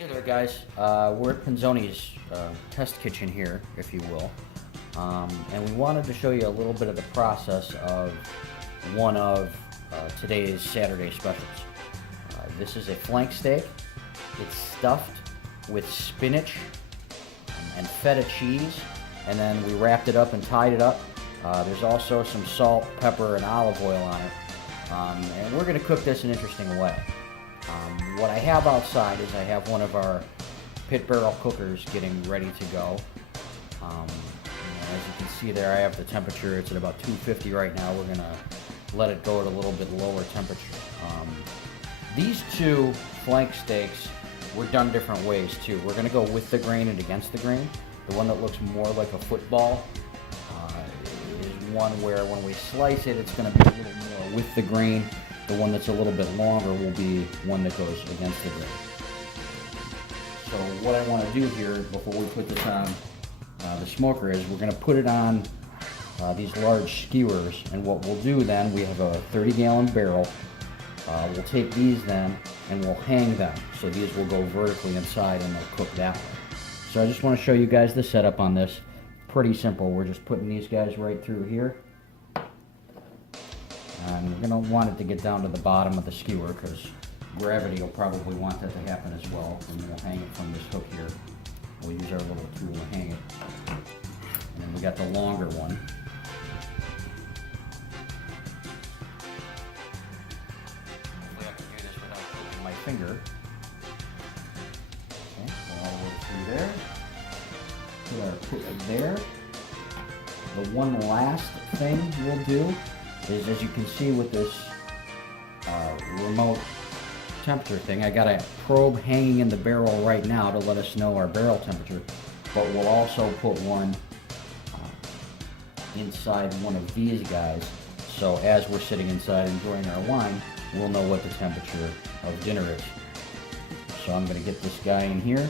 Hey there guys, we're at Pinzone's test kitchen here, if you will, and we wanted to show you a little bit of the process of one of today's Saturday specials. This is a flank steak. It's stuffed with spinach and feta cheese, and then we wrapped it up and tied it up. There's also some salt, pepper, and olive oil on it, and we're going to cook this an interesting way. What I have outside is I have one of our pit barrel cookers getting ready to go. As you can see there, I have the temperature. It's at about 250 right now. We're going to let it go at a little bit lower temperature. These two flank steaks were done different ways too. We're going to go with the grain and against the grain. The one that looks more like a football is one where when we slice it, it's going to be a little more with the grain. The one that's a little bit longer will be one that goes against the grain. So what I want to do here before we put this on the smoker is we're going to put it on these large skewers, and what we'll do then, we have a 30-gallon barrel. We'll take these then and we'll hang them. So these will go vertically inside and they'll cook that way. So I just want to show you guys the setup on this. Pretty simple. We're just putting these guys right through here. And we're going to want it to get down to the bottom of the skewer because gravity will probably want that to happen as well. And we'll hang it from this hook here. We'll use our little tool to hang it. And then we got the longer one. Hopefully I can do this without poking my finger. Okay, so all the way through there. Put our put there. The one last thing we'll do is, as you can see with this remote temperature thing, I got a probe hanging in the barrel right now to let us know our barrel temperature, but we'll also put one inside one of these guys, so as we're sitting inside enjoying our wine, we'll know what the temperature of dinner is. So I'm going to get this guy in here,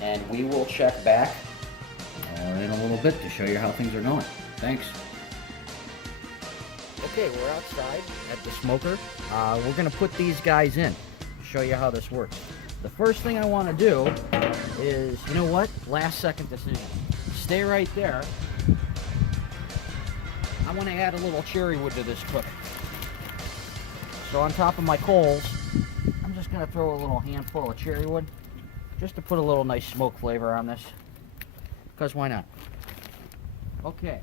and we will check back in a little bit to show you how things are going. Thanks. Okay, we're outside at the smoker. We're going to put these guys in to show you how this works. The first thing I want to do is, you know what? Last second decision. Stay right there. I want to add a little cherry wood to this cook. So on top of my coals, I'm just going to throw a little handful of cherry wood just to put a little nice smoke flavor on this. Because why not? Okay.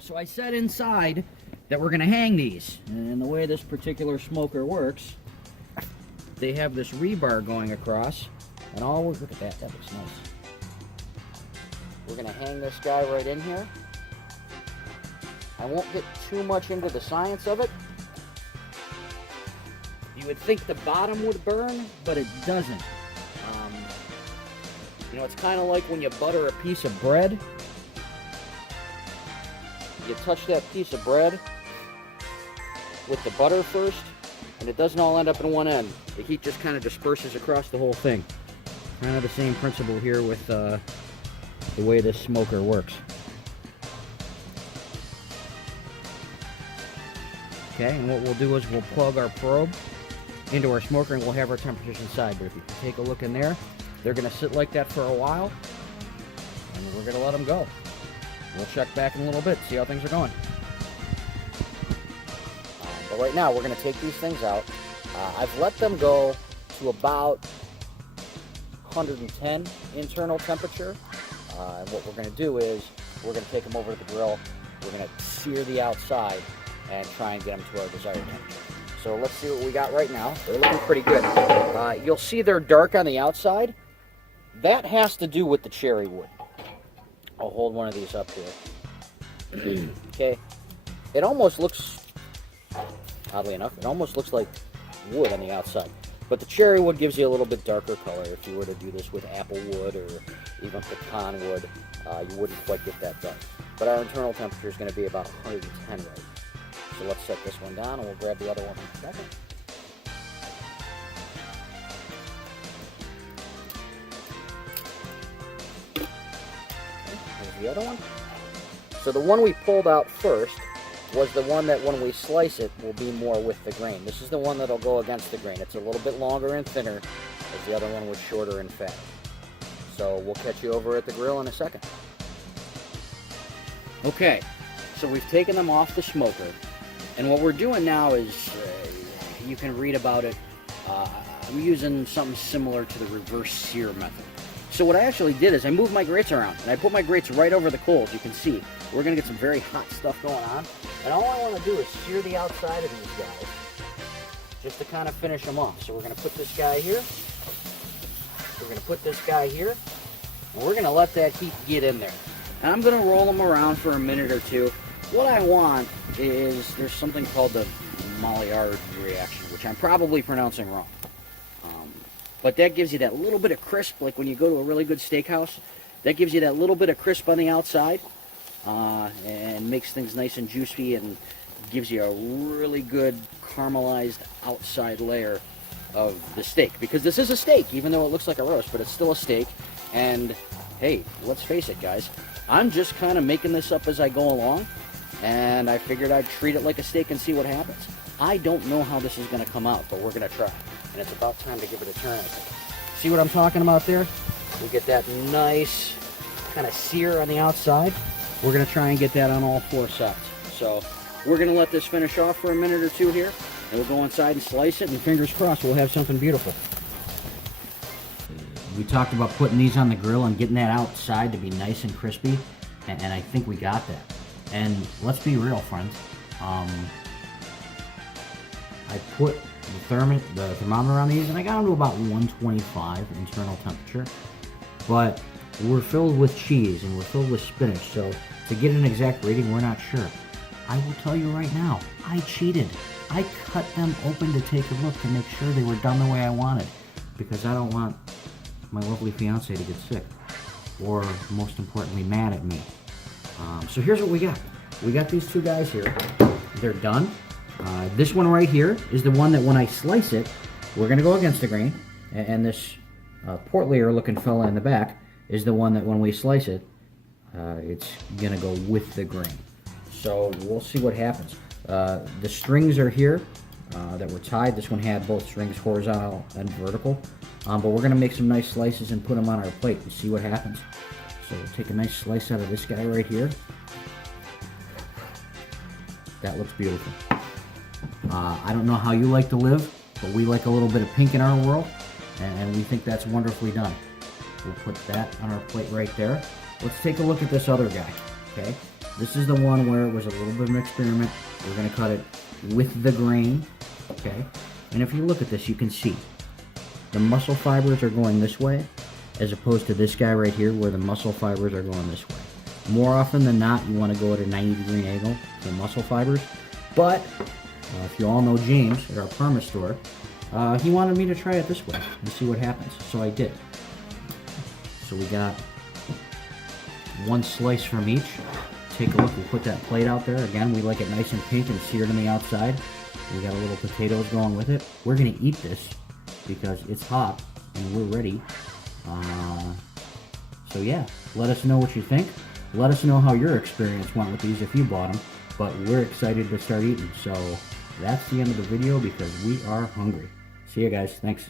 So I said inside that we're going to hang these. And the way this particular smoker works, they have this rebar going across. And always, look at that, that looks nice. We're going to hang this guy right in here. I won't get too much into the science of it. You would think the bottom would burn, but it doesn't. You know, it's kind of like when you butter a piece of bread. You touch that piece of bread with the butter first, and it doesn't all end up in one end. The heat just kind of disperses across the whole thing. Kind of the same principle here with the way this smoker works. Okay, and what we'll do is we'll plug our probe into our smoker and we'll have our temperatures inside. But if you take a look in there, they're going to sit like that for a while, and we're going to let them go. We'll check back in a little bit, see how things are going. But right now, we're going to take these things out. I've let them go to about 110 internal temperature. And what we're going to do is we're going to take them over to the grill. We're going to sear the outside and try and get them to our desired temperature. So let's see what we got right now. They're looking pretty good. You'll see they're dark on the outside. That has to do with the cherry wood. I'll hold one of these up here. Okay. It almost looks, oddly enough, it almost looks like wood on the outside. But the cherry wood gives you a little bit darker color. If you were to do this with apple wood or even pecan wood, you wouldn't quite get that dark. But our internal temperature is going to be about 110 right. So let's set this one down and we'll grab the other one in a second. Okay, here's the other one. So the one we pulled out first was the one that when we slice it will be more with the grain. This is the one that'll go against the grain. It's a little bit longer and thinner, as the other one was shorter and fat. So we'll catch you over at the grill in a second. Okay, so we've taken them off the smoker, and what we're doing now is, you can read about it, I'm using something similar to the reverse sear method. So what I actually did is I moved my grates around, and I put my grates right over the coals. You can see, we're going to get some very hot stuff going on, and all I want to do is sear the outside of these guys, just to kind of finish them off. So we're going to put this guy here, we're going to put this guy here, and we're going to let that heat get in there. And I'm going to roll them around for a minute or two. What I want is, there's something called the Maillard reaction, which I'm probably pronouncing wrong. But that gives you that little bit of crisp, like when you go to a really good steakhouse. That gives you that little bit of crisp on the outside, and makes things nice and juicy, and gives you a really good caramelized outside layer of the steak. Because this is a steak, even though it looks like a roast, but it's still a steak. And hey, let's face it, guys, I'm just kind of making this up as I go along, and I figured I'd treat it like a steak and see what happens. I don't know how this is going to come out, but we're going to try. And it's about time to give it a turn, I think. See what I'm talking about there? We get that nice kind of sear on the outside. We're going to try and get that on all four sides. So we're going to let this finish off for a minute or two here, and we'll go inside and slice it, and fingers crossed we'll have something beautiful. We talked about putting these on the grill and getting that outside to be nice and crispy, and I think we got that. And let's be real, friends. I put the thermometer on these, and I got them to about 125 internal temperature. But we're filled with cheese and we're filled with spinach, so to get an exact rating, we're not sure. I will tell you right now, I cheated. I cut them open to take a look to make sure they were done the way I wanted, because I don't want my lovely fiance to get sick, or most importantly, mad at me. So here's what we got. We got these two guys here. They're done. This one right here is the one that when I slice it, we're going to go against the grain. And this portlier looking fella in the back is the one that when we slice it, it's going to go with the grain. So we'll see what happens. The strings are here that were tied. This one had both strings, horizontal and vertical. But we're going to make some nice slices and put them on our plate and see what happens. So we'll take a nice slice out of this guy right here. That looks beautiful. I don't know how you like to live, but we like a little bit of pink in our world, and we think that's wonderfully done. We'll put that on our plate right there. Let's take a look at this other guy, okay? This is the one where it was a little bit of an experiment. We're going to cut it with the grain, okay? And if you look at this, you can see the muscle fibers are going this way, as opposed to this guy right here where the muscle fibers are going this way. More often than not, you want to go at a 90-degree angle to the muscle fibers, but if you all know James at our Parma store, he wanted me to try it this way and see what happens, so I did. So we got one slice from each. Take a look, we'll put that plate out there. Again, we like it nice and pink and seared on the outside. We got a little potatoes going with it. We're going to eat this because it's hot and we're ready. So yeah, let us know what you think. Let us know how your experience went with these if you bought them. But we're excited to start eating. So that's the end of the video because we are hungry. See you guys. Thanks.